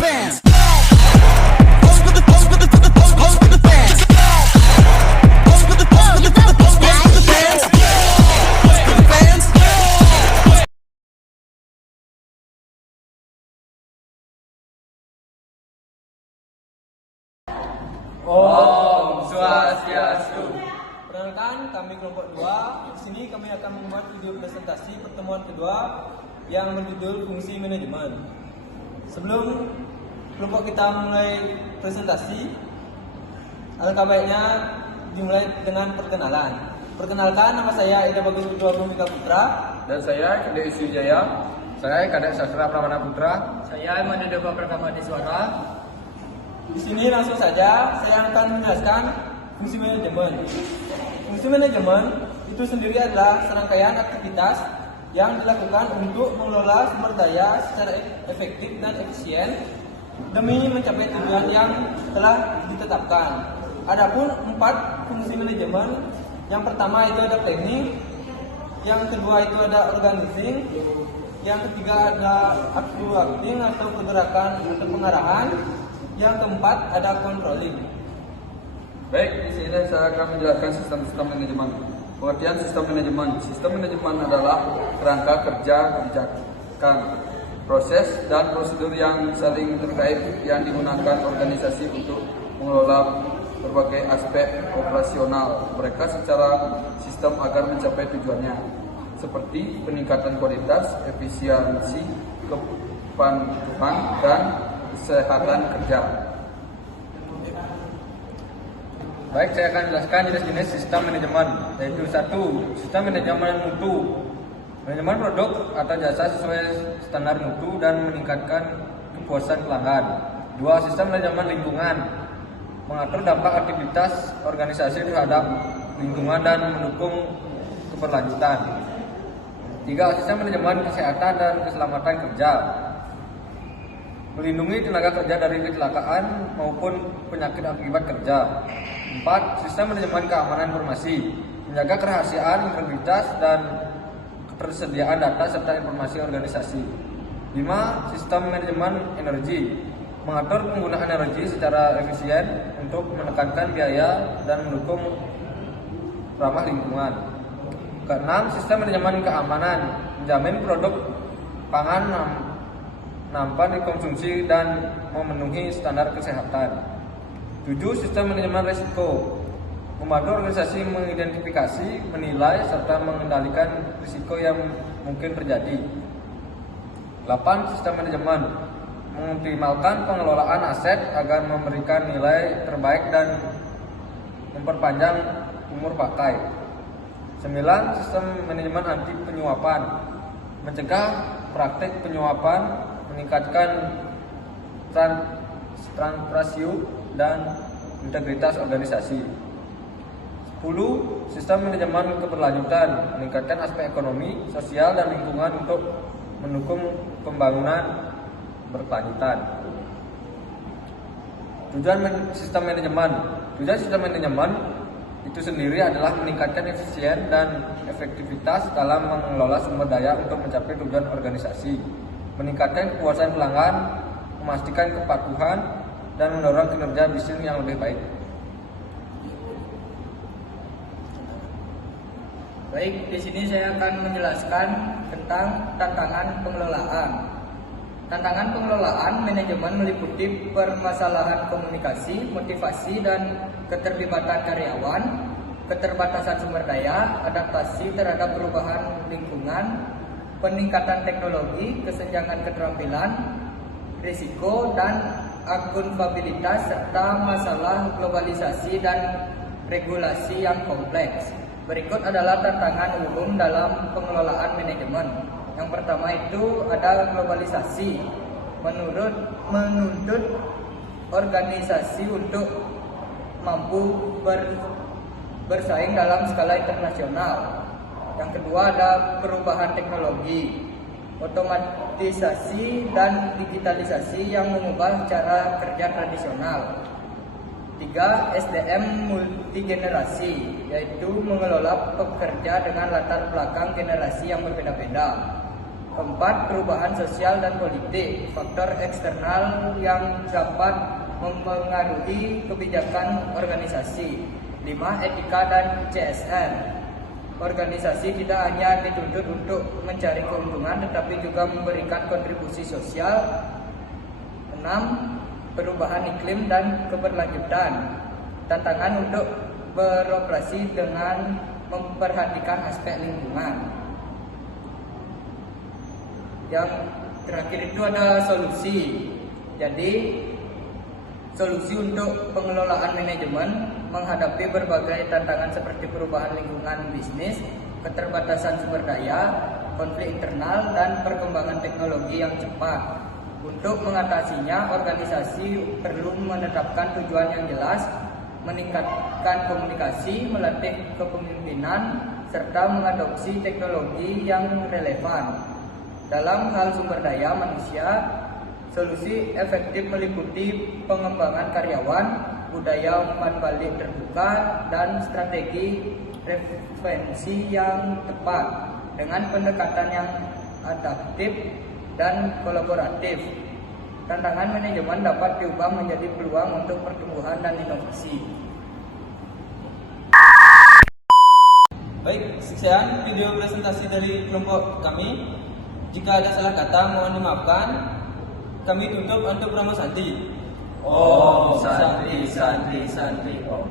fans. Pose for the pose for the pose for the fans. Pose for the pose for the pose for the fans. Pose for the fans. Om Swastiastu. Perkenalkan, kami kelompok 2. Di sini kami akan membuat video presentasi pertemuan kedua yang berjudul fungsi manajemen. Sebelum kelompok kita mulai presentasi, alangkah baiknya dimulai dengan perkenalan. Perkenalkan, nama saya Ida Bagus Putra Bumika Putra. Dan saya Kadek Iswijaya. Saya Kadek Sastra Pramana Putra. Saya Mandedewa Pratama Diswara. Di sini langsung saja saya akan menjelaskan fungsi manajemen. Fungsi manajemen itu sendiri adalah serangkaian aktivitas yang dilakukan untuk mengelola sumber daya secara efektif dan efisien demi mencapai tujuan yang telah ditetapkan. Adapun 4 fungsi manajemen, yang pertama itu ada planning, yang kedua itu ada organizing, yang ketiga ada actuating atau pergerakan atau pengarahan, yang keempat ada controlling. Baik, di sini saya akan menjelaskan sistem manajemen. Pengertian sistem manajemen. Sistem manajemen adalah kerangka kerja kebijakan, proses dan prosedur yang saling terkait yang digunakan organisasi untuk mengelola berbagai aspek operasional mereka secara sistem agar mencapai tujuannya, seperti peningkatan kualitas, efisiensi, kepatuhan, dan kesehatan kerja. Baik, saya akan jelaskan jenis-jenis sistem manajemen, yaitu 1. Sistem manajemen mutu. Manajemen produk atau jasa sesuai standar mutu dan meningkatkan kepuasan pelanggan. 2. Sistem manajemen lingkungan. Mengatur dampak aktivitas organisasi terhadap lingkungan dan mendukung keberlanjutan. 3. Sistem manajemen kesehatan dan keselamatan kerja. Melindungi tenaga kerja dari kecelakaan maupun penyakit akibat kerja. 4. Sistem manajemen keamanan informasi. Menjaga kerahasiaan, integritas, dan ketersediaan data serta informasi organisasi. 5. Sistem manajemen energi. Mengatur penggunaan energi secara efisien untuk menekankan biaya dan mendukung ramah lingkungan. 6. Sistem manajemen keamanan. Menjamin produk pangan nampak dikonsumsi dan memenuhi standar kesehatan. 7. Sistem manajemen risiko. Membantu organisasi mengidentifikasi, menilai, serta mengendalikan risiko yang mungkin terjadi. 8. Sistem manajemen. Mengoptimalkan pengelolaan aset agar memberikan nilai terbaik dan memperpanjang umur pakai. 9. Sistem manajemen anti penyuapan. Mencegah praktik penyuapan, meningkatkan transparansi dan integritas organisasi. 10. Sistem manajemen keberlanjutan. Meningkatkan aspek ekonomi, sosial, dan lingkungan untuk mendukung pembangunan berkelanjutan. Tujuan sistem manajemen. Tujuan sistem manajemen itu sendiri adalah meningkatkan efisien dan efektivitas dalam mengelola sumber daya untuk mencapai tujuan organisasi, meningkatkan kepuasan pelanggan, memastikan kepatuhan, dan mendorong kinerja bisnis yang lebih baik. Baik, di sini saya akan menjelaskan tentang tantangan pengelolaan. Tantangan pengelolaan manajemen meliputi permasalahan komunikasi, motivasi, dan keterlibatan karyawan, keterbatasan sumber daya, adaptasi terhadap perubahan lingkungan, peningkatan teknologi, kesenjangan keterampilan, risiko, dan akuntabilitas, serta masalah globalisasi dan regulasi yang kompleks. Berikut adalah tantangan umum dalam pengelolaan manajemen. Yang pertama itu ada globalisasi. Menuntut organisasi untuk mampu bersaing dalam skala internasional. Yang kedua ada perubahan teknologi, otomatisasi dan digitalisasi yang mengubah cara kerja tradisional. 3. SDM multigenerasi, yaitu mengelola pekerja dengan latar belakang generasi yang berbeda-beda. 4. Keempat, perubahan sosial dan politik, faktor eksternal yang dapat mempengaruhi kebijakan organisasi. 5. Etika dan CSR. Organisasi tidak hanya dituntut untuk mencari keuntungan tetapi juga memberikan kontribusi sosial. 6. Perubahan iklim dan keberlanjutan. Tantangan untuk beroperasi dengan memperhatikan aspek lingkungan. Yang terakhir itu ada solusi. Jadi solusi untuk pengelolaan manajemen menghadapi berbagai tantangan seperti perubahan lingkungan bisnis, keterbatasan sumber daya, konflik internal, dan perkembangan teknologi yang cepat. Untuk mengatasinya, organisasi perlu menetapkan tujuan yang jelas, meningkatkan komunikasi, melatih kepemimpinan, serta mengadopsi teknologi yang relevan. Dalam hal sumber daya manusia, solusi efektif meliputi pengembangan karyawan, budaya umpan balik terbuka, dan strategi referensi yang tepat dengan pendekatan yang adaptif dan kolaboratif. Tantangan manajemen dapat diubah menjadi peluang untuk pertumbuhan dan inovasi. Baik, sekian video presentasi dari kelompok kami. Jika ada salah kata, mohon dimaafkan. Kami tutup untuk promo Santi. Om Santi Santi Santi Om.